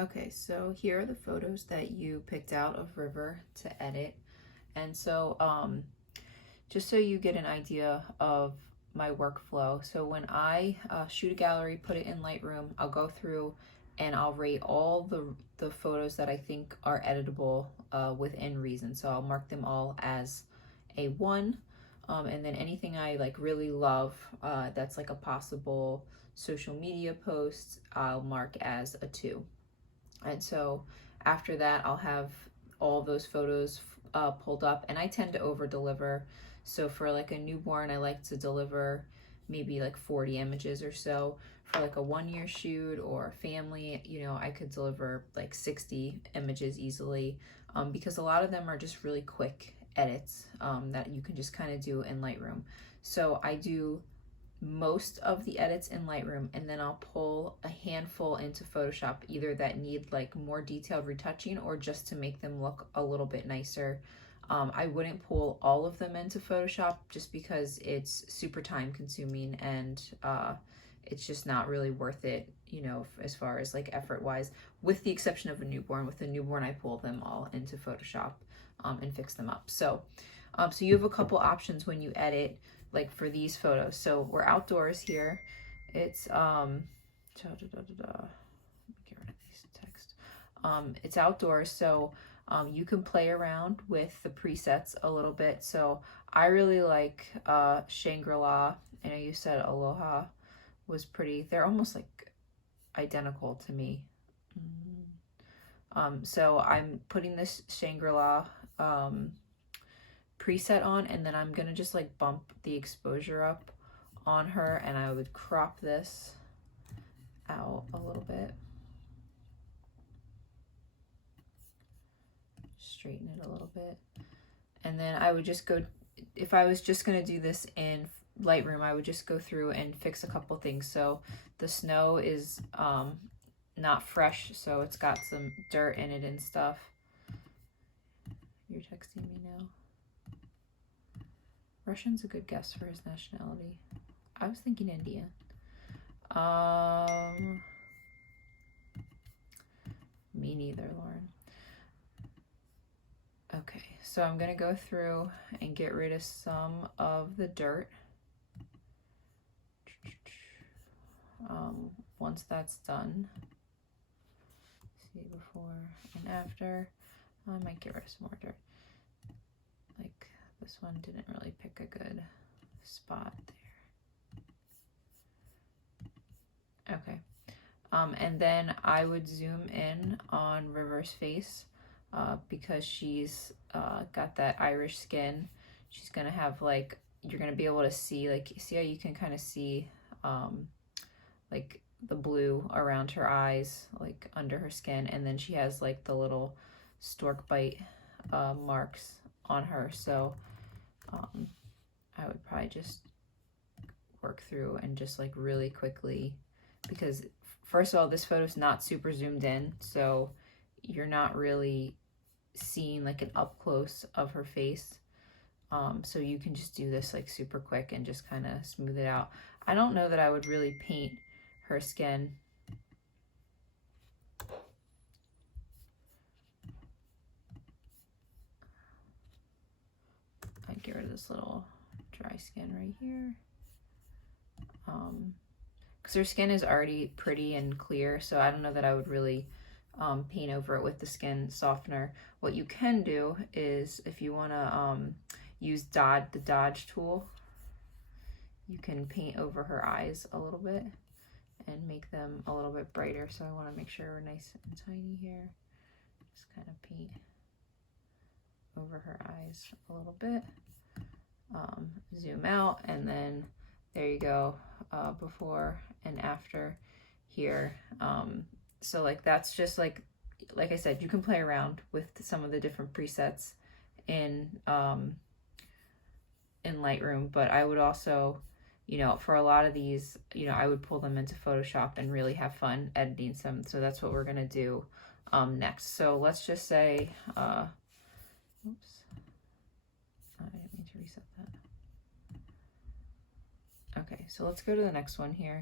Okay, so here are the photos that you picked out of River to edit. And so just so you get an idea of my workflow. So when I shoot a gallery, put it in Lightroom, I'll go through and I'll rate all the photos that I think are editable within reason. So I'll mark them all as a 1. And then anything I like really love that's like a possible social media post, I'll mark as a 2. And so after that, I'll have all those photos pulled up, and I tend to over deliver. So for like a newborn, I like to deliver maybe like 40 images or so. For like a 1-year shoot or family, you know, I could deliver like 60 images easily because a lot of them are just really quick edits that you can just kind of do in Lightroom. So I do most of the edits in Lightroom, and then I'll pull a handful into Photoshop, either that need like more detailed retouching or just to make them look a little bit nicer. I wouldn't pull all of them into Photoshop just because it's super time consuming and it's just not really worth it, you know, as far as like effort wise, with the exception of a newborn. With a newborn, I pull them all into Photoshop and fix them up. So you have a couple options when you edit, like for these photos. So we're outdoors here. It's get rid of these text. It's outdoors, so you can play around with the presets a little bit. So I really like Shangri-La. I know you said Aloha was pretty. They're almost like identical to me. So I'm putting this Shangri-La preset on, and then I'm gonna just like bump the exposure up on her, and I would crop this out a little bit, straighten it a little bit, and then I would just go, if I was just gonna do this in Lightroom, I would just go through and fix a couple things. So the snow is not fresh, so it's got some dirt in it and stuff. You're texting me now. Russian's a good guess for his nationality. I was thinking Indian. Me neither, Lauren. Okay, so I'm gonna go through and get rid of some of the dirt. Once that's done, see before and after, I might get rid of some more dirt. Like this one didn't really pick a good spot there. Okay. And then I would zoom in on River's face because she's got that Irish skin. She's gonna have like, you're gonna be able to see, like, see how you can kind of see like the blue around her eyes, like under her skin, and then she has like the little stork bite marks on her. So I would probably just work through and just like really quickly, because first of all, this photo's not super zoomed in, so you're not really seeing like an up close of her face. So you can just do this like super quick and just kind of smooth it out. I don't know that I would really paint her skin. I'd get rid of this little dry skin right here. Because her skin is already pretty and clear, so I don't know that I would really paint over it with the skin softener. What you can do is, if you want to use the dodge tool, you can paint over her eyes a little bit and make them a little bit brighter. So I want to make sure we're nice and tiny here. Just kind of paint over her eyes a little bit. Zoom out, and then there you go, before and after here. So like that's just like I said, you can play around with some of the different presets in Lightroom, but I would also, you know, for a lot of these, you know, I would pull them into Photoshop and really have fun editing some. So that's what we're gonna do next. So let's just say, oops, I didn't mean to reset that. Okay, so let's go to the next one here.